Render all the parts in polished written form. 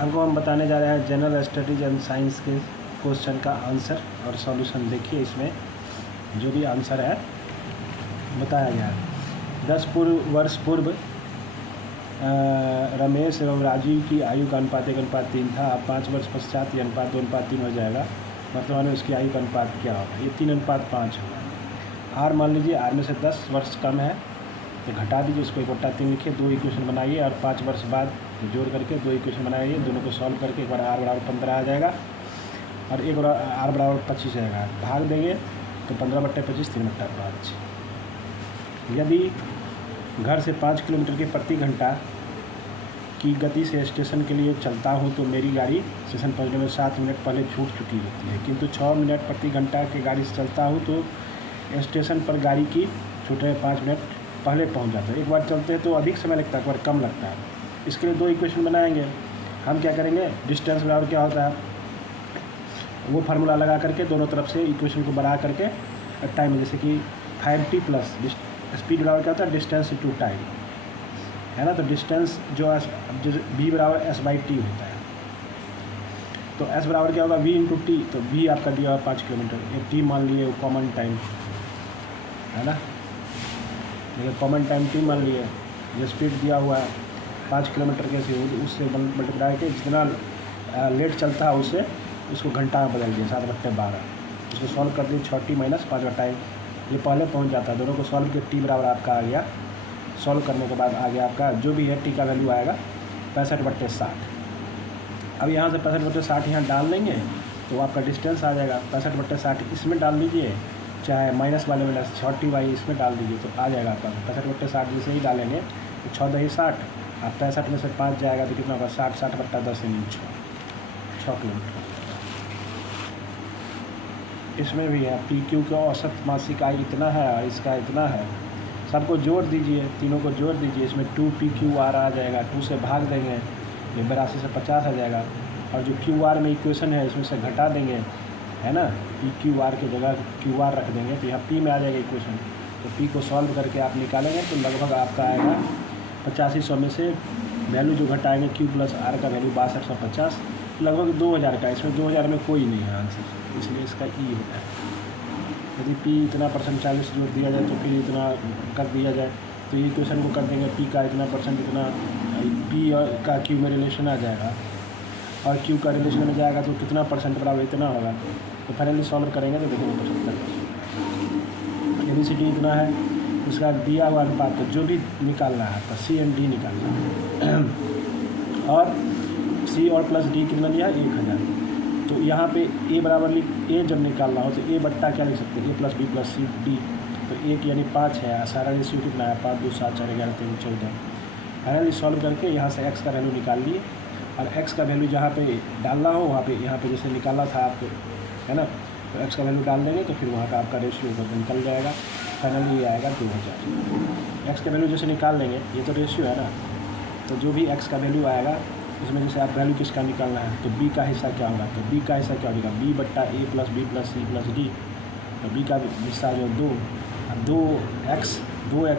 हमको हम बताने जा रहे हैं जनरल स्टडीज एंड साइंस के क्वेश्चन का आंसर और सॉल्यूशन। देखिए इसमें जो भी आंसर है बताया गया है। 10 वर्ष पूर्व रमेश एवं राजीव की आयु का अनुपात 1:3 था। अब 5 वर्ष पश्चात ये अनुपात 2:3 हो जाएगा। वर्तमान में उसकी आयु का अनुपात क्या होगा? ये 3:5 होगा। आर मान लीजिए, आर में से 10 वर्ष कम है तो घटा दीजिए, उसको 1/3 लिखिए, 2 इक्वेशन बनाइए और 5 वर्ष बाद जोड़ करके 2 इक्वेशन बनाइए। दोनों को सॉल्व करके एक बार आर बराबर 15 आ जाएगा और एक बार आर बराबर 25 आएगा। भाग देंगे तो 15/25 3/5। यदि घर से 5 किलोमीटर के प्रति घंटा की गति से स्टेशन के लिए चलता हूँ तो मेरी गाड़ी स्टेशन पहुँचने में 7 मिनट पहले छूट चुकी होती है, किंतु 6 मिनट प्रति घंटा की गाड़ी से चलता हूँ तो स्टेशन पर गाड़ी की छूटने में 5 मिनट पहले पहुँच जाता है। एक बार चलते हैं तो अधिक समय लगता है, एक बार कम लगता है। इसके लिए 2 इक्वेशन बनाएंगे। हम क्या करेंगे, डिस्टेंस बराबर क्या होता है वो फार्मूला लगा करके दोनों तरफ से इक्वेशन को बढ़ा करके टाइम, जैसे कि 5t प्लस स्पीड बराबर क्या होता है, डिस्टेंस टू टाइम, है ना। तो डिस्टेंस जो v बराबर s/t होता है। तो s बराबर क्या होगा, v × t। तो v आपका दिया हुआ 5 किलोमीटर, ये t मान लिए, वो कॉमन टाइम है ना, ये कॉमन टाइम t मान लिए। ये स्पीड दिया हुआ है 5 किलोमीटर के से, उससे मल्टीप्लाई के जितना लेट चलता है उससे उसको घंटा में बदल दिया 7/12। उसको सॉल्व कर दिए 6t - 5/टाइम, ये पहले पहुंच जाता है। दोनों को सॉल्व किया, t बराबर आपका आ गया। सॉल्व करने के बाद आ गया आपका जो भी है t का वैल्यू आएगा 65/60। अब यहाँ से 65/60 यहाँ डाल देंगे तो आपका डिस्टेंस आ जाएगा 65/60। इसमें डाल दीजिए, चाहे माइनस वाले में 6t इसमें डाल दीजिए तो आ जाएगा आपका 65/60। जैसे ही डालेंगे तो 6 × 10 = 60। अब 65 में से 5 जाएगा तो कितना होगा, 60/10 × 6 किलोमीटर। इसमें भी है PQ का औसत मासिक आय इतना है और इसका इतना है। सबको जोड़ दीजिए, तीनों को जोड़ दीजिए। इसमें 2PQR आ जाएगा, 2 से भाग देंगे, ये 82 से 50 आ जाएगा। और जो QR में इक्वेशन है इसमें से घटा देंगे, है ना, PQR की जगह QR रख देंगे तो यहाँ P में आ जाएगा इक्वेशन। तो P को सॉल्व करके आप निकालेंगे तो लगभग आपका आएगा 8500 में से वैल्यू जो घटाएंगे Q + R का वैल्यू 6250, लगभग 2000 का। इसमें 2000 में कोई नहीं है आंसर, इसलिए इसका E होता है। यदि P इतना % 40 जोड़ दिया जाए तो फिर इतना कर दिया जाए तो ये इक्वेशन को कर देंगे, P का इतना % इतना, P का Q में रिलेशन आ जाएगा और Q का रिलेशन में जाएगा तो कितना % बराबर इतना होगा। तो फाइनली सॉल्व करेंगे तो देखेंगे 75। यदि CD इतना है, उसका दिया हुआ अनुपात तो जो भी निकालना है आपका C and D निकालना है और C और प्लस D कितना दिया है, 1000। तो यहाँ पे A बराबर A जब निकालना हो तो A बट्टा क्या लिख सकते हैं, A + B + C D। तो 1 यानी 5 है, सारा रेशियो कितना है, 5 2 7 4 11 3 14। फाइनली सॉल्व करके यहाँ से x का वैल्यू निकाल लिए और x का वैल्यू जहाँ पे डालना हो वहाँ पे, यहाँ पे जैसे निकालना था आपको, है ना, तो x का वैल्यू डाल देंगे तो फिर वहाँ का आपका रेशियो निकल जाएगा। फाइनली ये आएगा 2000। x का वैल्यू जैसे निकाल लेंगे, ये तो रेशियो है ना, तो जो भी x का वैल्यू आएगा उसमें जैसे आप वैल्यू किसका निकालना है तो b का हिस्सा क्या होगा, तो b का हिस्सा क्या होगा, b बट्टा a + b + c + d। तो b का हिस्सा जो 2, अब 2x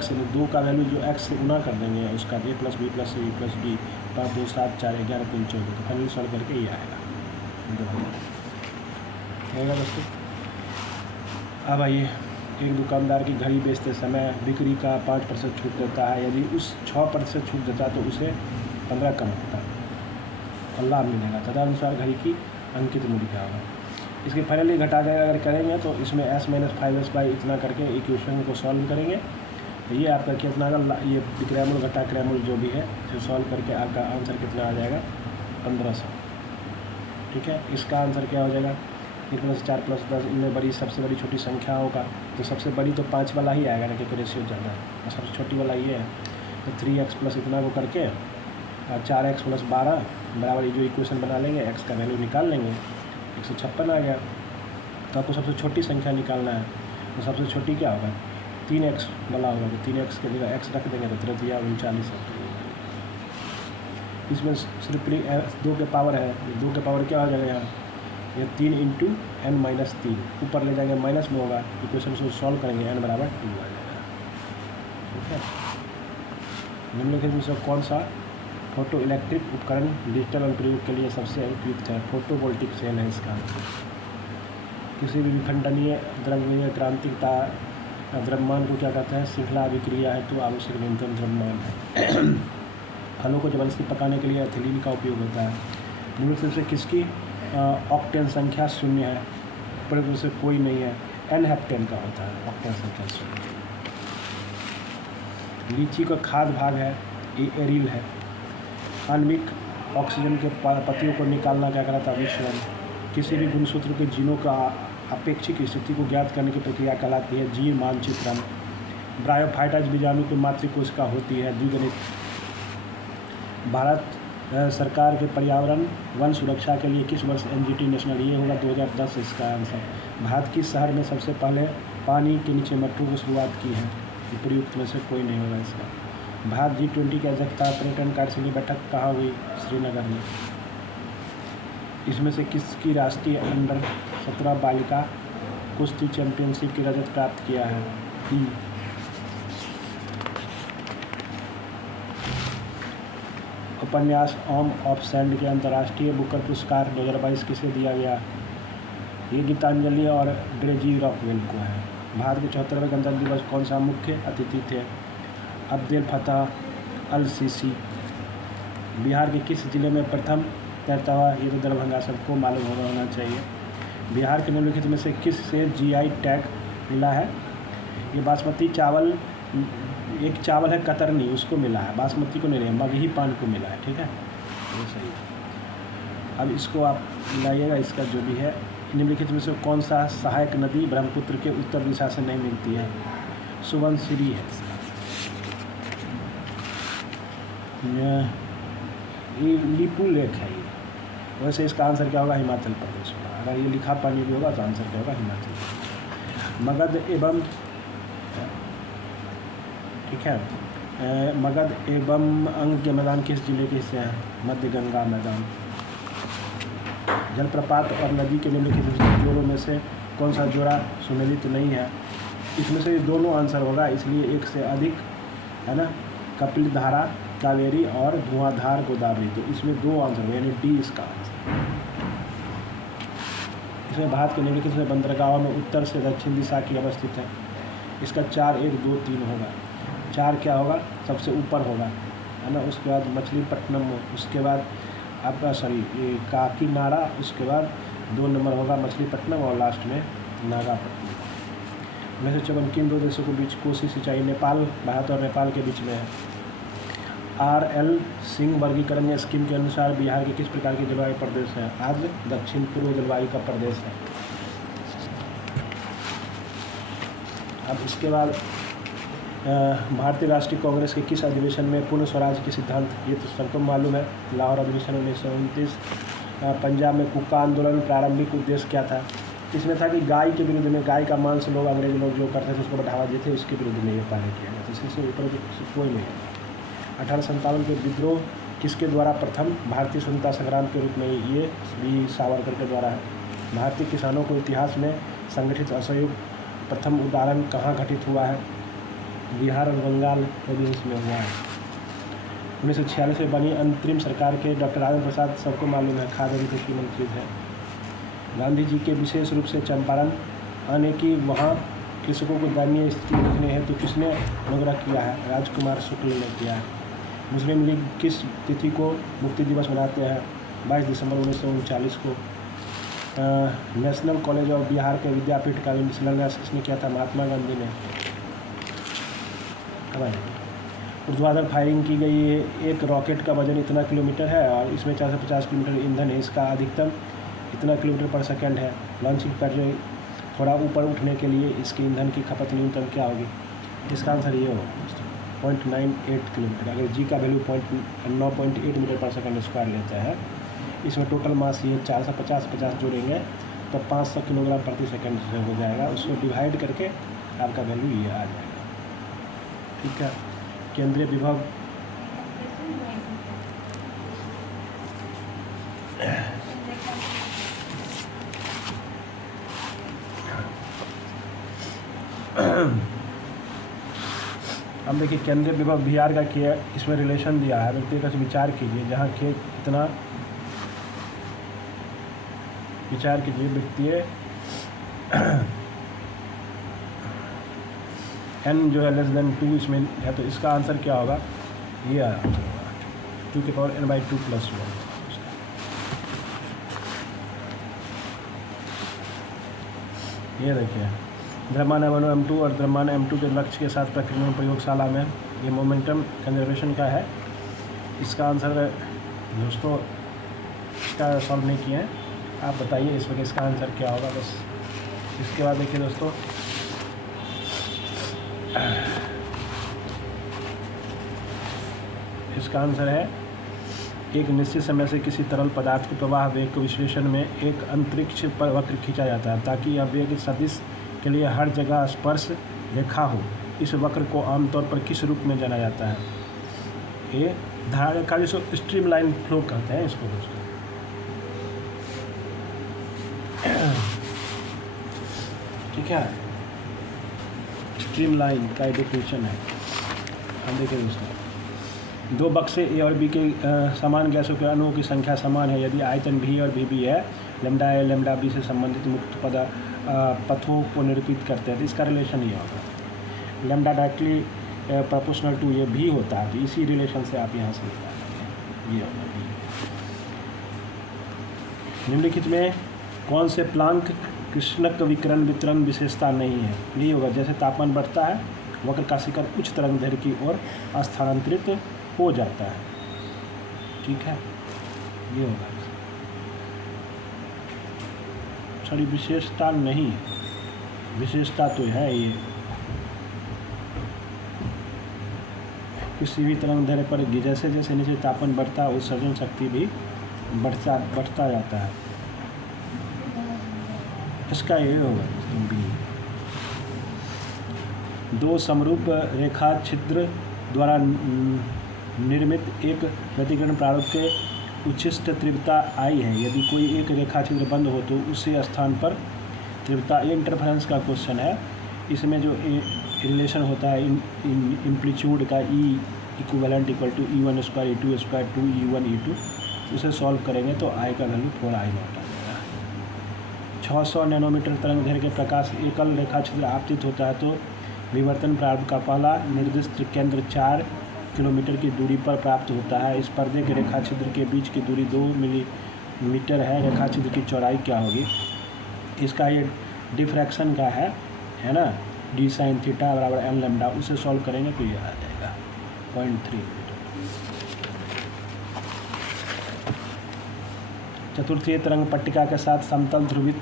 यानी 2 का वैल्यू जो x से गुना कर देंगे उसका a + b + c + d, 5 2 7 4 11 3 14। तो फाइनली सॉल्व करके ये आएगा दोस्तों। अब आइए, एक दुकानदार की घड़ी बेचते समय बिक्री का 5% छूट देता है। यदि उस 6% छूट देता है तो उसे 15 कम होता है और लाभ मिलेगा। तदनुसार घड़ी की अंकित मूल्य क्या होगा। इसके फाइनली घटा के अगर करेंगे तो इसमें s - 5s/ इतना करके इक्वेशन को सॉल्व करेंगे तो ये आपका कितना आएगा, ये विक्रयमूल्य घटा क्रयमूल्य जो भी है तो सॉल्व करके आपका आंसर कितना आ जाएगा, 1500। ठीक है, इसका आंसर क्या हो जाएगा, 3 + 4 + 10, इनमें बड़ी सबसे बड़ी छोटी संख्या होगा तो सबसे बड़ी तो 5 वाला ही आएगा ना, क्योंकि रेशियो ज़्यादा है और सबसे छोटी वाला ये है। तो 3x + इतना को करके और 4x + 12 बराबर ये जो इक्वेशन बना लेंगे, x का वैल्यू निकाल लेंगे, 156 आ गया। तो आपको सबसे छोटी संख्या निकालना है तो सबसे छोटी क्या होगा, 3x वाला होगा। तो 3x के जगह x रख देंगे तो 3×3 = 39। इसमें सिर्फ 2 के पावर है, 2 के पावर क्या हो जाएगा यहाँ, ये 3 × n - 3 ऊपर ले जाएंगे माइनस में होगा, इक्वेशन से सॉल्व करेंगे n बराबर 2 आ जाएगा। ठीक है, निम्नलिखित में से कौन सा फोटो इलेक्ट्रिक उपकरण डिजिटल अनुप्रयोग के लिए सबसे उपयुक्त है। फोटोवोल्टिक सेल है इसका। किसी भी विखंडनीय द्रव्यीय क्रांतिकता द्रव्यमान को क्या कहते हैं? श्रृंखला अभिक्रिया है तो आवश्यक न्यूनतम द्रव्यमान है। फलों को जबरदस्ती पकाने के लिए एथिलीन का उपयोग होता है। निम्नलिखित से किसकी ऑक्टेन संख्या 0 है? प्रयोग से कोई नहीं है। एन हेप्टेन का होता है ऑक्टेन संख्या 0। लीची का खाद्य भाग है, ये एरिल है। आणविक ऑक्सीजन के पत्तियों को निकालना क्या कहलाता है? विषरण। किसी भी गुणसूत्र के जीनों का अपेक्षिक स्थिति को ज्ञात करने की प्रक्रिया कहलाती है जीन मानचित्रण। ब्रायोफाइटाइज बीजाणु की मातृकोशिका होती है द्विगुणित। भारत सरकार के पर्यावरण वन सुरक्षा के लिए किस वर्ष एनजीटी नेशनल? ये होगा 2010 इसका आंसर। भारत किस शहर में सबसे पहले पानी के नीचे मेट्रो की शुरुआत की है? उपयुक्त में से कोई नहीं होगा इसका। भारत G20 की अध्यक्षता पर्यटन कार्य से बैठक कहाँ हुई? श्रीनगर में। इसमें से किसकी राष्ट्रीय अंडर 17 बालिका कुश्ती चैंपियनशिप की रजत प्राप्त किया है? दी। उपन्यास ऑम ऑफ सैंड के अंतर्राष्ट्रीय बुकर पुरस्कार 2022 किसे दिया गया? ये गीतांजलि और ड्रेजी रॉकवेल को है। भारत के 74वें गणतंत्र दिवस कौन सा मुख्य अतिथि थे? अब्देल फतह अल सीसी। बिहार के किस जिले में प्रथम तैरता हुआ? ये तो दरभंगा सबको मालूम होना चाहिए। बिहार के निम्नलिखित में से किस से GI टैग मिला है? ये बासमती चावल, एक चावल है कतरनी, उसको मिला है, बासमती को नहीं, मगही पान को मिला है। ठीक है, ये सही है। अब इसको आप लाइएगा, इसका जो भी है। निम्नलिखित में से कौन सा सहायक नदी ब्रह्मपुत्र के उत्तर दिशा से नहीं मिलती है? सुबनसिरी है। ये लिपू लेक है ये। वैसे इसका आंसर क्या होगा? हिमाचल प्रदेश होगा। अगर ये लिखा पानी भी होगा तो आंसर क्या होगा? हिमाचल प्रदेश। मगध एवं, ठीक है, मगध एवं अंग के मैदान किस जिले के हिस्से हैं? मध्य गंगा मैदान। जलप्रपात और नदी के निम्नलिखित जोड़ों में से कौन सा जोड़ा सुमेलित नहीं है? इसमें से दोनों आंसर होगा, इसलिए एक से अधिक है ना। कपिल धारा कावेरी और धुआंधार गोदावरी, तो इसमें 2 आंसर होगा, यानी डी इसका आंसर। इसमें भारत के निम्नलिखित में बंदरगाहों में उत्तर से दक्षिण दिशा की अवस्थित है? इसका 4 1 2 3 होगा। 4 क्या होगा? सबसे ऊपर होगा, है ना। उसके बाद मछलीपट्टनम, उसके बाद आपका ये काकीनाडा, उसके बाद 2 नंबर होगा मछलीपट्टनम और लास्ट में नागापट्टनम। में से चवन किन 2 देशों के बीच कोसी सिंचाई? नेपाल, भारत और नेपाल के बीच में है। RL सिंह वर्गीकरण स्कीम के अनुसार बिहार के किस प्रकार के जलवायु प्रदेश है? आर्द्र दक्षिण पूर्व जलवायु का प्रदेश है। अब इसके बाद भारतीय राष्ट्रीय कांग्रेस के किस अधिवेशन में पूर्ण स्वराज के सिद्धांत? ये तो सबको मालूम है, लाहौर अधिवेशन 1929। पंजाब में कुक्का आंदोलन प्रारंभिक उद्देश्य क्या था? इसमें था कि गाय के विरुद्ध में, गाय का मांस लोग अंग्रेज लोग जो करते थे उसको बढ़ावा देते थे, उसके विरुद्ध में ये पहले किया गया, तो इससे ऊपर कोई नहीं है। 1857 के विद्रोह किसके द्वारा प्रथम भारतीय स्वतंत्रता संग्राम के रूप में? ये भी सावरकर के द्वारा है। भारतीय किसानों को इतिहास में संगठित असहयोग प्रथम उदाहरण कहाँ घटित हुआ है? बिहार और बंगाल प्रोविंस में हुआ है। 1946 में बनी अंतरिम सरकार के डॉक्टर राजेंद्र प्रसाद सबको मालूम है, खाद्य एवं कृषि मंत्री थे। गांधी जी के विशेष रूप से चंपारण आने की वहाँ कृषकों को दयनीय स्थिति देखने हेतु किसने अनुग्रह किया है? राजकुमार शुक्ल ने किया है। मुस्लिम लीग किस तिथि को मुक्ति दिवस मनाते हैं? 22 दिसंबर 1939 को। नेशनल कॉलेज ऑफ बिहार के विद्यापीठ का शिलान्यास किसने किया था? महात्मा गांधी ने। ऊर्ध्वाधर फायरिंग की गई एक रॉकेट का वजन इतना किलोमीटर है और इसमें 450 किलोमीटर ईंधन है। इसका अधिकतम इतना किलोमीटर पर सेकंड है। लॉन्चिंग पर जो थोड़ा ऊपर उठने के लिए इसके ईंधन की खपत न्यूनतम क्या होगी? इसका आंसर ये होगा 0.98 किलोमीटर। अगर जी का वैल्यू 9.8 मीटर पर सेकंड स्क्वायर लेता है, इसमें टोटल मास ये 450 जोड़ेंगे तो 500 किलोग्राम प्रति सेकंड से हो जाएगा। उसको डिवाइड करके आपका वैल्यू ये आ जाएगा। ठीक है, केंद्रीय विभव अब देखिए केंद्रीय विभव वी आर का के इसमें रिलेशन दिया है, व्यक्तिगत विचार कीजिए, जहाँ के इतना विचार कीजिए वित्तीय n जो है लेस देन 2 इसमें है, तो इसका आंसर क्या होगा, ये आंसर होगा 2n/2 + 1। ये देखिए द्रव्यमान M1 M2 और द्रव्यमान M2 के लक्ष्य के साथ प्रक्रिया प्रयोगशाला में ये मोमेंटम कंजर्वेशन का है। इसका आंसर दोस्तों इसका सॉल्व नहीं किए हैं, आप बताइए इस वक्त इसका आंसर क्या होगा। बस इसके बाद देखिए दोस्तों इसका आंसर है एक निश्चित समय से किसी तरल पदार्थ के प्रवाह वेग के विश्लेषण में एक अंतरिक्ष पर वक्र खींचा जाता है ताकि यह वेग सदिश के लिए हर जगह स्पर्श रेखा हो। इस वक्र को आमतौर पर किस रूप में जाना जाता है, ये धारा का जिसको स्ट्रीमलाइन फ्लो कहते हैं इसको दोस्तों। ठीक है, स्ट्रीमलाइन का डेफिनेशन है। हम देखिए दोस्तों, दो बक्से ए और बी के समान गैसों के अणुओं की संख्या समान है यदि आयतन भी और भी है, लैम्डा ए लैम्डा बी से संबंधित मुक्त पथों को निरूपित करते हैं, तो इसका रिलेशन ये होगा लैम्डा डायरेक्टली प्रोपोर्शनल टू ये भी होता है, तो इसी रिलेशन से आप यहाँ से ये होगा भी। निम्नलिखित में कौन से प्लांक कृष्णक विकिरण वितरण विशेषता नहीं है, ये होगा जैसे तापमान बढ़ता है वक्र का शिखर उच्च तरंग दैर्घ्य की ओर स्थानांतरित हो जाता है। ठीक है, ये होगा सॉरी विशेषता नहीं है, विशेषता तो है ये किसी भी तरंग दैर्घ्य पर जैसे जैसे नीचे तापमान बढ़ता है उत्सर्जन शक्ति भी बढ़ता जाता है। इसका ये होगा बी। दो समरूप रेखा छिद्र द्वारा निर्मित एक व्यतिकरण प्रारूप के उच्छिष्ट तीव्रता आई है, यदि कोई एक रेखा छिद्र बंद हो तो उसी स्थान पर तीव्रता, ये इंटरफेरेंस का क्वेश्चन है। इसमें जो रिलेशन होता है एम्पलीट्यूड का E equivalent equal to E1 square E2 square 2 E1 E2, उसे सॉल्व करेंगे तो I का वैल्यू 4I0 आ जाएगा। 600 नैनोमीटर तरंग दैर्घ्य के प्रकाश एकल रेखा छिद्र आपतित होता है तो विवर्तन प्रारूप का पहला निर्दिष्ट केंद्र 4 किलोमीटर की दूरी पर प्राप्त होता है। इस पर्दे के रेखा छिद्र के बीच की दूरी 2 मिलीमीटर है। रेखा छिद्र की चौड़ाई क्या होगी, इसका ये डिफ्रैक्शन का है ना, d sin थीटा बराबर n लैम्डा, उसे सॉल्व करेंगे तो ये आ जाएगा 0.3 मीटर। चतुर्थीय तरंग पट्टिका के साथ समतल ध्रुवित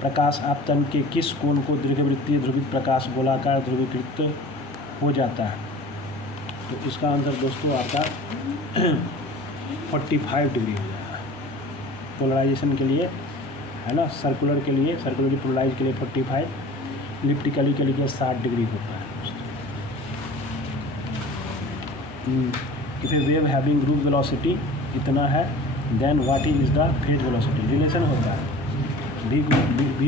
प्रकाश आपतन के किस कोण को दीर्घवृत्तीय ध्रुवित प्रकाश गोलाकार ध्रुवीकृत हो जाता है, तो इसका आंसर दोस्तों आपका 45 डिग्री हो जाएगा। पोलराइजेशन के लिए है ना, सर्कुलर के लिए, सर्कुलर पोलराइज के लिए 45, इलिप्टिकली के लिए 60 डिग्री होता है। If a wave having group velocity इतना है then what is the phase velocity, relation होता है v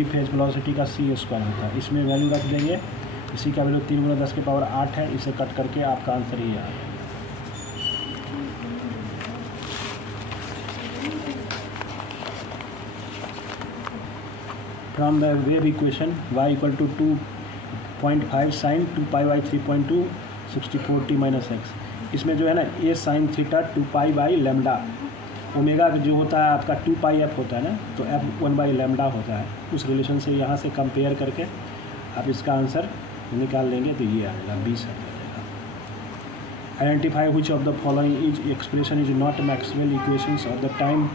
फेज वेलोसिटी का c स्क्वायर होता है। इसमें वैल्यू रख देंगे, इसी का वैल्यू 3 × 10⁸ है, इसे कट करके आपका आंसर ये आएगा। From the wave equation y = 2.5 sin 2π/3.2 64t - x, इसमें जो है ना a sin थीटा 2π/λ, ओमेगा जो होता है आपका 2πf होता है ना, तो f 1/λ होता है। उस रिलेशन से यहाँ से कंपेयर करके आप इसका आंसर निकाल लेंगे तो ये आएगा 20 आ जाएगा। Identify which of the following is expression is not Maxwell equations of the time,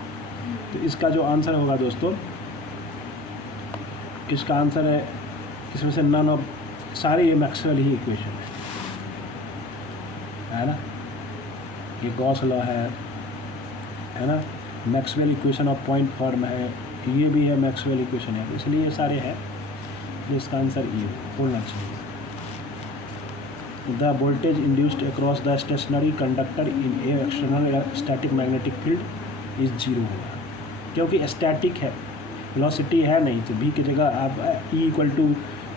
तो इसका जो आंसर होगा दोस्तों, इसका आंसर है इसमें से नन ऑफ, सारे ये मैक्सवेल ही इक्वेशन है ना, ये गॉस लॉ है ना, Maxwell equation of point form है, ये भी है मैक्सवेल इक्वेशन है, इसलिए ये सारे हैं, तो इसका आंसर ये होना चाहिए। The voltage induced across the stationary conductor in a external static magnetic field is 0 होगा, क्योंकि स्टैटिक है, वेलोसिटी है नहीं, तो v की जगह आप E =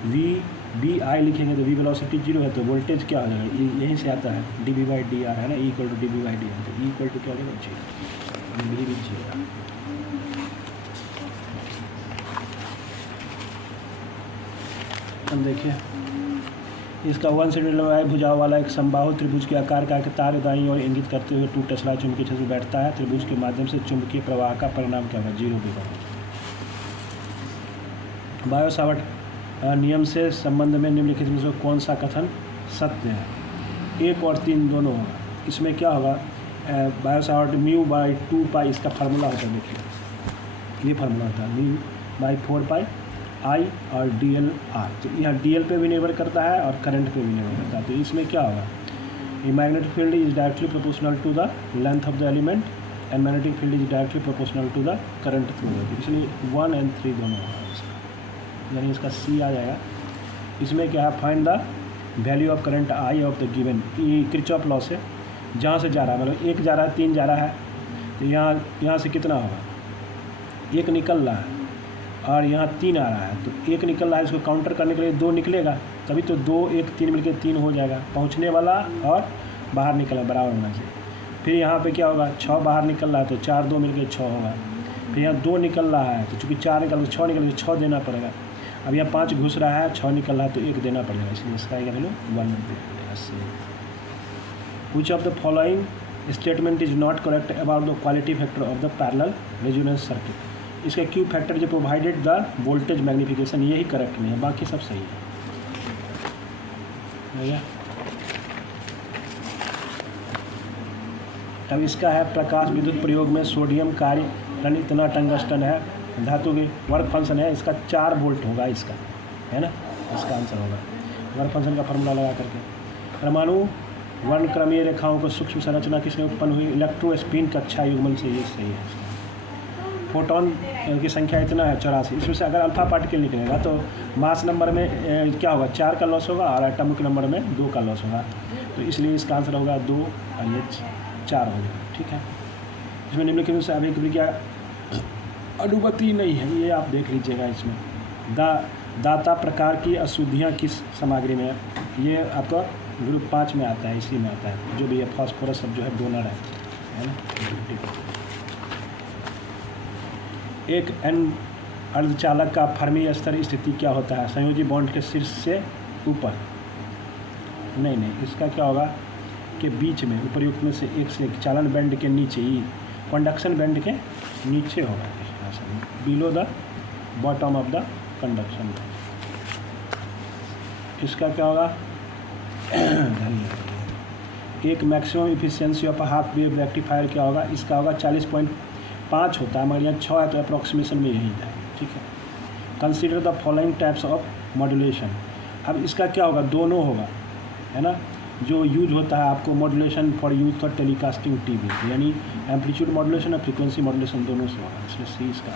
v बी आई लिखेंगे तो वी वेलोसिटी जीरो है, तो वोल्टेज क्या हो जाएगा, यहीं से आता है d v by d r है ना, E equal to d v by d r, तो ई इक्वल टू क्या हो जाएगा जीरो, बी भी जीरो। अब देखिए इसका 1 सेंटीमीटर भुजाओं वाला एक समबाहु त्रिभुज के आकार का तार दाईं ओर इंगित करते हुए 2 टेस्ला चुंबकीय क्षेत्र में बैठता है। त्रिभुज के माध्यम से चुंबकीय प्रवाह का परिणाम क्या होगा, जीरो विभव। बायो-सावर्ट नियम से संबंध में निम्नलिखित में से कौन सा कथन सत्य है, 1 और 3 दोनों होगा। इसमें क्या होगा, बायो-सावर्ट म्यू बाई 2 पाई इसका फार्मूला होता है, देखिए ये फार्मूला होता है म्यू बाई 4 पाई आई और डी एल आर। तो यहाँ डी एल पे भी निर्भर करता है और करंट पे भी निर्भर करता है। तो इसमें क्या होगा, ये magnetic field is directly proportional to the length of the element and magnetic field is directly proportional to the current through it, इसलिए 1 और 3 दोनों होगा इसका, यानी इसका सी आ जाएगा। इसमें क्या है, find the value of current I of the given, ये किरचॉफ लॉ से जहाँ से जा रहा है, मतलब 1 जा रहा है 3 जा रहा है, तो यहाँ से कितना होगा, 1 निकल रहा है और यहाँ 3 आ रहा है, तो 1 निकल रहा है, इसको काउंटर करने के लिए 2 निकलेगा, तभी तो 2 1 3 मिलकर 3 हो जाएगा, पहुँचने वाला और बाहर निकलना बराबर होना चाहिए। फिर यहाँ पे क्या होगा, 6 बाहर निकल रहा है तो 4 2 मिलकर 6 होगा। फिर यहाँ 2 निकल रहा है तो चूँकि 4 निकल 6 निकल 6 देना पड़ेगा। अब यहाँ 5 घुस रहा है, 6 निकल रहा है तो 1 देना पड़ेगा, इसलिए इसका आएगा वैल्यू 1 देना। Which of the following statement is not correct about the quality factor of the parallel resonance circuit, इसका क्यू फैक्टर जो प्रोवाइडेड द वोल्टेज मैग्निफिकेशन, यही करेक्ट नहीं है, बाकी सब सही है। अब इसका है प्रकाश विद्युत प्रयोग में सोडियम कार्य रन इतना टंगस्टन है धातु के वर्क फंक्शन है, इसका 4 वोल्ट होगा, इसका है ना, इसका आंसर होगा वर्क फंक्शन का फार्मूला लगा करके। परमाणु वर्णक्रमीय रेखाओं को सूक्ष्म संरचना किसने उत्पन्न हुई, इलेक्ट्रोस्पिन कक्षा युग्मन से, ये सही है। फोटोन की संख्या इतना है 84, इसमें से अगर अल्फा पार्टिकल निकलेगा तो मास नंबर में क्या होगा, 4 का लॉस होगा और एटॉमिक नंबर में 2 का लॉस होगा, तो इसलिए इसका आंसर होगा 2 और ये 4 हो जाएगा, ठीक है। इसमें निम्नलिखित में से अभी क्या अनुमति नहीं है, ये आप देख लीजिएगा। इसमें दाता प्रकार की अशुद्धियाँ किस सामग्री में है, ये आपका ग्रुप 5 में आता है, इसी में आता है, जो भी है फास्फोरस सब जो है डोनर है ना। एक एन अर्धचालक का फर्मी स्तर स्थिति क्या होता है, संयोजी बॉन्ड के शीर्ष से ऊपर, नहीं इसका क्या होगा कि बीच में, उपयुक्त में से एक चालन बैंड के नीचे, ही कंडक्शन बैंड के नीचे होगा, below the bottom of the conduction band. इसका क्या होगा एक maximum efficiency of half wave rectifier क्या होगा, इसका होगा 40.5 होता है, मगर यहाँ 6 है तो अप्रॉक्सीमेशन में यही है, ठीक है। Consider the following types of modulation, अब इसका क्या होगा, दोनों होगा, है ना। जो यूज होता है आपको modulation for use for telecasting TV, यानी एम्पलीट्यूड मॉड्यूलेशन और फ्रीक्वेंसी मॉड्यूलेशन दोनों से होगा, इसलिए सी इसका।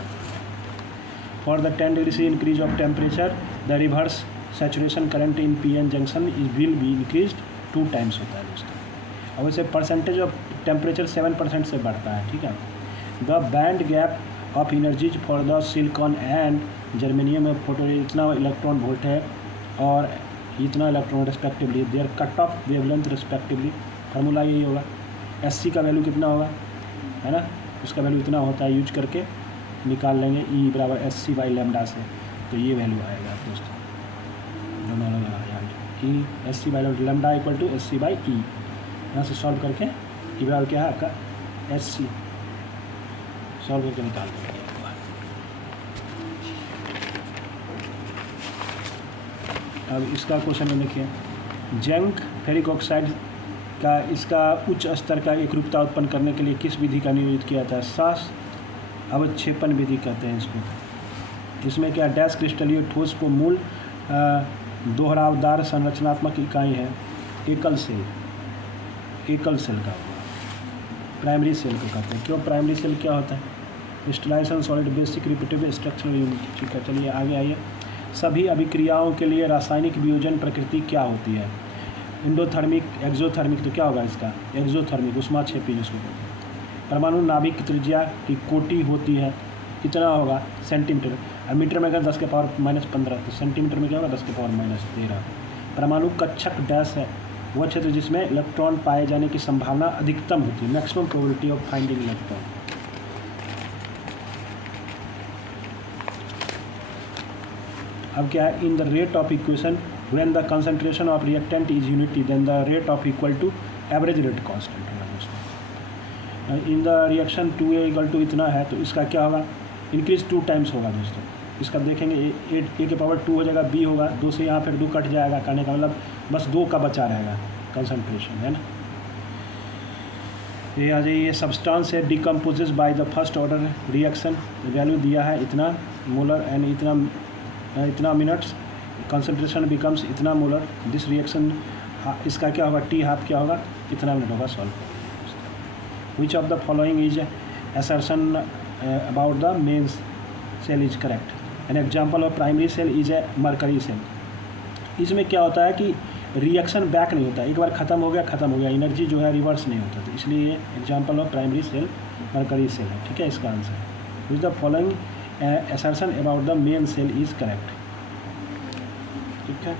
For the 10 degree C increase of temperature the reverse saturation current in p n junction will be increase 2 times होता है दोस्तों। और वैसे परसेंटेज ऑफ टेम्परेचर 7% से बढ़ता है, ठीक है। The band gap of energies for the silicon and germanium में फोटो इतना इलेक्ट्रॉन वोल्ट है और इतना electron respectively, their cut off wavelength respectively, formula यही होगा। एससी का वैल्यू कितना होगा, है ना, उसका वैल्यू इतना होता है, यूज करके निकाल लेंगे ई बराबर एससी बाई लैम्डा से, तो ये वैल्यू आएगा दोस्तों, दोनों E SC by lambda equal to SC by E, यहाँ से सॉल्व करके ई बराबर क्या है आपका एससी, सॉल्व करके निकाल देंगे। अब इसका क्वेश्चन में देखिए, जिंक फेरिक ऑक्साइड का इसका उच्च स्तर का एकरूपता उत्पन्न करने के लिए किस विधि का नियोजित किया जाता है, सास अवक्षेपण विधि कहते हैं इसको। इसमें क्या डैश क्रिस्टलीय ठोस को मूल दोहरावदार संरचनात्मक इकाई है, एकल सेल का प्राइमरी सेल को कहते हैं। क्यों प्राइमरी सेल क्या होता है, crystallization solid basic repeatable structural unit, ठीक है। चलिए आगे आइए। सभी अभिक्रियाओं के लिए रासायनिक वियोजन प्रकृति क्या होती है, इंडोथर्मिक, एक्सोथर्मिक, तो क्या होगा इसका एक्सोथर्मिक, उष्माक्षेपी जिसको कहते हैं। परमाणु नाभिक त्रिज्या की कोटि होती है, कितना होगा सेंटीमीटर, और मीटर में अगर 10 के पावर -15, तो सेंटीमीटर में क्या होगा 10 के पावर -13। परमाणु कक्षक डैश है वह क्षेत्र जिसमें इलेक्ट्रॉन पाए जाने की संभावना अधिकतम होती है, maximum probability of finding electron. अब क्या है, in the rate of equation when the concentration of reactant is unity then the rate of equal to average rate constant होगा दोस्तों। इन द रिएक्शन 2A = इतना है, तो इसका क्या होगा, इंक्रीज 2 टाइम्स होगा दोस्तों। इसका देखेंगे ए के पावर 2 हो जाएगा, बी होगा 2 से यहाँ फिर 2 कट जाएगा, कहने का मतलब बस 2 का बचा रहेगा कंसंट्रेशन, है ना। ये आ जाइए, सब्सटेंस है decomposes by the first order reaction, value दिया है इतना मोलर एंड इतना मिनट्स, कंसंट्रेशन बिकम्स इतना मोलर, दिस रिएक्शन इसका क्या होगा, टी हाफ क्या होगा, इतना मिनट होगा solve. Which of the following is assertion about the main cell is correct, an example of primary cell is a mercury cell. इसमें क्या होता है कि रिएक्शन बैक नहीं होता, एक बार ख़त्म हो गया, एनर्जी जो है रिवर्स नहीं होता, तो इसलिए example of primary cell mercury cell है, ठीक है इसका answer. Which the following assertion about the main cell is correct, ठीक है,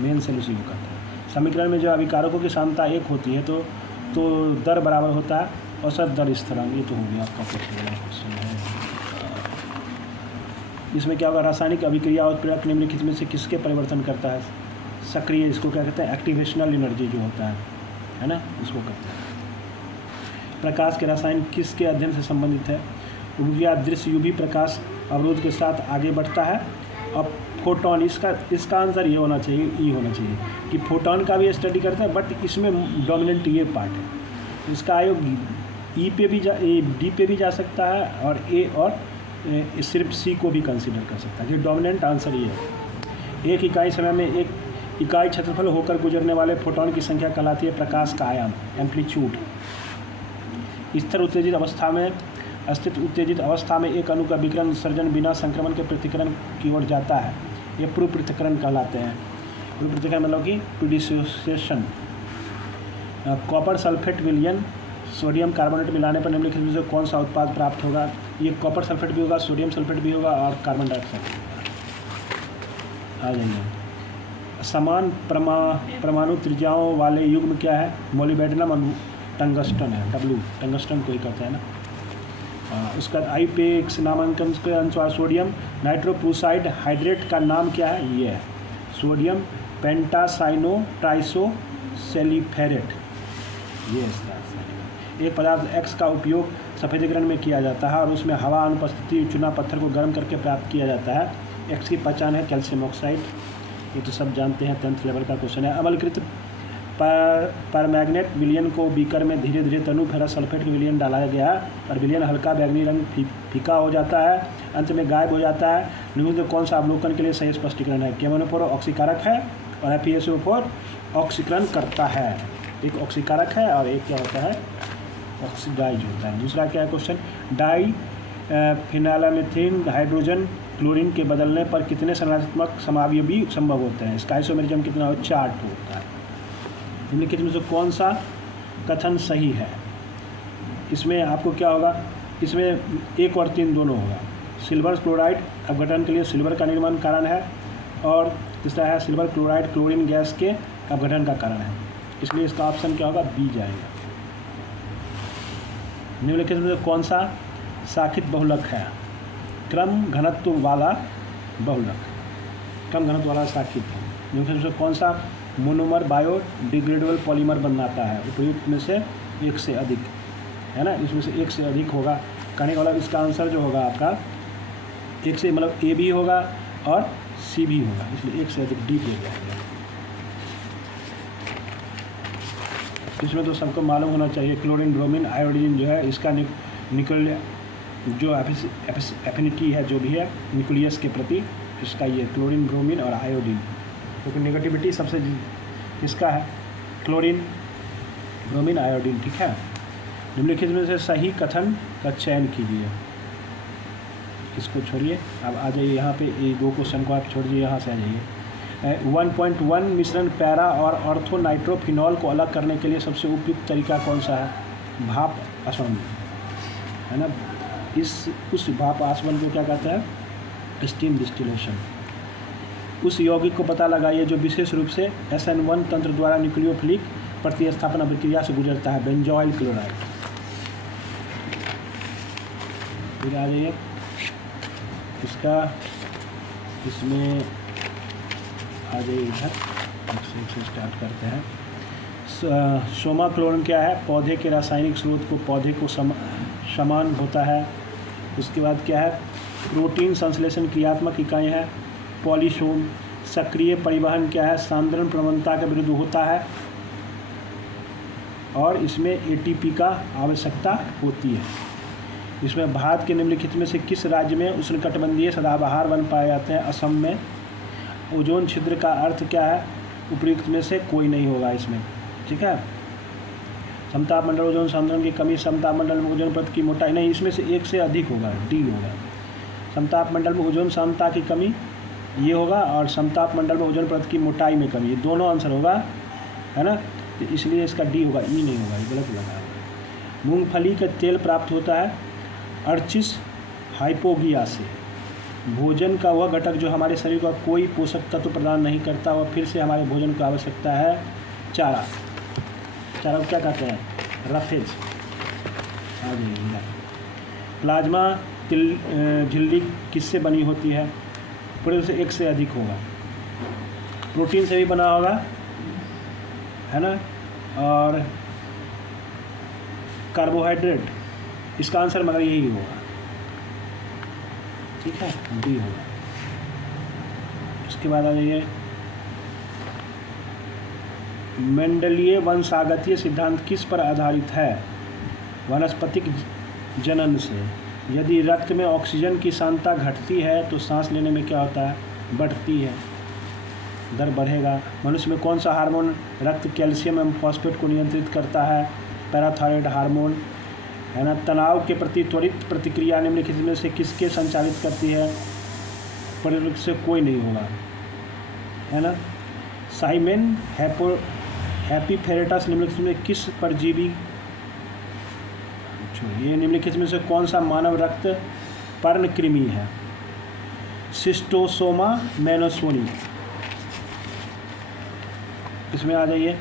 मेन सेल उसी को कहते हैं। समीकरण में जो अभिकारकों की सामता 1 होती है तो दर बराबर होता है औसत दर स्थिरांक, ये तो हो गया आपका क्वेश्चन है। इसमें क्या होगा, रासायनिक अभिक्रिया और उत्प्रेरक निम्नलिखित में से किसके परिवर्तन करता है, सक्रिय, इसको क्या कहते हैं, एक्टिवेशनल एनर्जी जो होता है ना, इसको कहते हैं। प्रकाश के रसायन किसके अध्ययन से संबंधित है, उपग्रह दृश्य यूवी प्रकाश अवरोध के साथ आगे बढ़ता है। अब फोटोन, इसका आंसर ये होना चाहिए कि फोटोन का भी स्टडी करते हैं, बट इसमें डोमिनेंट ये पार्ट है। इसका आयोग डी पे भी जा सकता है, और ए और सिर्फ सी को भी कंसीडर कर सकता है, जो डोमिनेंट आंसर ये है। एक इकाई समय में एक इकाई क्षेत्रफल होकर गुजरने वाले फोटोन की संख्या कहलाती है प्रकाश का आयाम, एम्पलीट्यूड। स्थिर उत्तेजित अवस्था में एक अणु का विकिरण उत्सर्जन बिना संक्रमण के पृथक्करण की ओर जाता है, ये पूर्व पृथक्करण कहलाते हैं। पूर्व पृथक्करण मतलब कि प्रीडिसोसिएशन। कॉपर सल्फेट विलयन सोडियम कार्बोनेट मिलाने पर निम्नलिखित में से कौन सा उत्पाद प्राप्त होगा, ये कॉपर सल्फेट भी होगा, सोडियम सल्फेट भी होगा, और कार्बन डाइऑक्साइड आ जाएंगे। समान परमाणु त्रिज्याओं वाले युग्म क्या है, मोलिब्डेनम और टंगस्टन है, W टंगस्टन को ही कहते हैं ना। उसका IUPAC नामांकन के अनुसार सोडियम नाइट्रोप्रूसाइड हाइड्रेट का नाम क्या है, ये है सोडियम पेंटासाइनो ट्राइसोसेलिफेरेट, ये इसका एक पदार्थ X का उपयोग सफेदीकरण में किया जाता है और उसमें हवा अनुपस्थिति चुना पत्थर को गर्म करके प्राप्त किया जाता है। X की पहचान है कैल्शियम ऑक्साइड, ये तो सब जानते हैं, 10th लेवल का क्वेश्चन है। अम्लकृत परमैंगनेट विलयन को बीकर में धीरे धीरे तनु फेरस सल्फेट विलयन डाला गया और विलयन हल्का बैंगनी रंग फीका हो जाता है, अंत में गायब हो जाता है। निम्नलिखित कौन सा अवलोकन के लिए सही स्पष्टीकरण है, KMnO4 ऑक्सीकारक है और FeSO4 ऑक्सीकरण करता है। एक ऑक्सीकारक है और एक क्या होता है, ऑक्सीडाइज होता है। दूसरा क्या है क्वेश्चन, डाई फिनाइलमेथिन हाइड्रोजन क्लोरीन के बदलने पर कितने संरचनात्मक समावयवी संभव होते हैं, इसका आइसोमेरिज्म कितना हो, 4 होता है। निम्नलिखित में से कौन सा कथन सही है, इसमें आपको क्या होगा, इसमें 1 और 3 दोनों होगा। सिल्वर क्लोराइड अपघटन के लिए सिल्वर का निर्माण कारण है, और तीसरा है सिल्वर क्लोराइड क्लोरीन गैस के अपघटन का कारण है, इसलिए इसका ऑप्शन क्या होगा, बी जाएगा। निम्नलिखित में से कौन सा शाखित बहुलक है, क्रम घनत्व वाला बहुलक, कम घनत्व वाला शाखित है। निम्नलिखित में से कौन सा मोनोमर बायोडिग्रेडेबल पॉलीमर बनाता है, उपयुक्त में से 1 से अधिक है ना, इसमें से 1 से अधिक होगा, कहने का मतलब इसका आंसर जो होगा आपका 1 से मतलब A भी होगा और C भी होगा, इसलिए 1 से अधिक D पे जाएगा। इसमें तो सबको मालूम होना चाहिए, क्लोरीन ब्रोमीन आयोडीन जो है इसका निकल जो एफिनिटी है जो भी है न्यूक्लियस के प्रति, इसका ये क्लोरीन ब्रोमीन और आयोडीन, क्योंकि नेगेटिविटी सबसे इसका है क्लोरीन ब्रोमीन आयोडीन, ठीक है। निम्नलिखित में से सही कथन का चयन कीजिए, इसको छोड़िए, अब आ जाइए यहाँ पे, ये 2 क्वेश्चन को आप छोड़िए, यहाँ से आ जाइए। 1.1 मिश्रण पैरा और ऑर्थो नाइट्रोफिनॉल को अलग करने के लिए सबसे उपयुक्त तरीका कौन सा है, भाप असंध है ना, उस भाप आसवन को क्या कहते हैं? Steam distillation. उस यौगिक को पता लगाइए जो विशेष रूप से SN1 तंत्र द्वारा न्यूक्लियोफिलिक प्रतिस्थापन प्रक्रिया से गुजरता है। Benzoyl chloride. फिर आ जाइए इसका, इसमें आ जाइए इधर से स्टार्ट करते हैं। सोमा क्लोरन क्या है? पौधे के रासायनिक स्रोत को पौधे को समान होता है। उसके बाद क्या है? प्रोटीन संश्लेषण क्रियात्मक इकाई है पॉलीसोम। सक्रिय परिवहन क्या है? सांद्रण प्रवणता के विरुद्ध होता है और इसमें ATP का आवश्यकता होती है। इसमें भारत के निम्नलिखित में से किस राज्य में उष्णकटिबंधीय सदाबहार वन पाए जाते हैं? असम में। ओजोन छिद्र का अर्थ क्या है? उपयुक्त में से कोई नहीं होगा इसमें, ठीक है। समताप मंडल ओजोन सांद्रण की कमी, समताप मंडल में ओजोन परत की मोटाई, नहीं इसमें से एक से अधिक होगा, डी होगा। समताप मंडल में ओजोन सांद्रता की कमी ये होगा और समताप मंडल में ओजोन परत की मोटाई में कमी, ये दोनों आंसर होगा, है ना। तो इसलिए इसका डी होगा, ई नहीं होगा, ये गलत लगा। मूंगफली का तेल प्राप्त होता है अर्चिस हाइपोगिया से। भोजन का वह घटक जो हमारे शरीर को कोई पोषक तत्व प्रदान नहीं करता, वह फिर से हमारे भोजन की आवश्यकता है चारा। चारा को क्या कहते हैं? रफेज। प्लाज्मा झिल्ली किससे बनी होती है? पूरे से एक से अधिक होगा। प्रोटीन से भी बना होगा, है ना, और कार्बोहाइड्रेट, इसका आंसर मगर यही होगा, ठीक है, डी होगा। इसके बाद आ जाइए, मेंडलीय वंशागतीय सिद्धांत किस पर आधारित है? वानस्पतिक जनन से। यदि रक्त में ऑक्सीजन की सांद्रता घटती है तो सांस लेने में क्या होता है? बढ़ती है, दर बढ़ेगा। मनुष्य में कौन सा हार्मोन रक्त कैल्शियम एवं फॉस्फेट को नियंत्रित करता है? पैराथायरॉयड हार्मोन, है ना। तनाव के प्रति त्वरित प्रतिक्रिया निम्नलिखित में से किसके संचालित करती है? परिवर्तक से कोई नहीं होगा, है ना। साइमेन हैप्पीफेरेटस निम्नलिखित में किस परजीवी, ये निम्नलिखित में से कौन सा मानव रक्त पर्णकृमि है? Schistosoma mansoni. इसमें आ जाइए,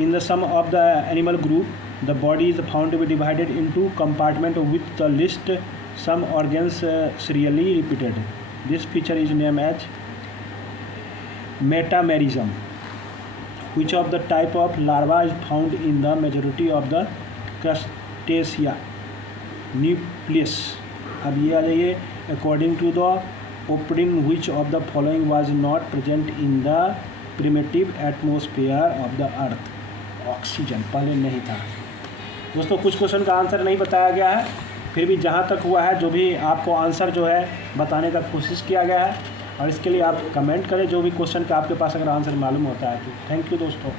in the sum of the animal group the body is found to be divided into compartment with the list some organs serially repeated. This feature is name as metamerism. Which of the type of larva is found in the majority of the crustacea? Nucleus। अब ये आ जाइए, according to the Oprin which of the following was not present in the primitive atmosphere of the earth? Oxygen पहले नहीं था। दोस्तों कुछ question का answer नहीं बताया गया है, फिर भी जहाँ तक हुआ है जो भी आपको आंसर जो है बताने का कोशिश किया गया है, और इसके लिए आप कमेंट करें जो भी क्वेश्चन का आपके पास अगर आंसर मालूम होता है तो। थैंक यू दोस्तों।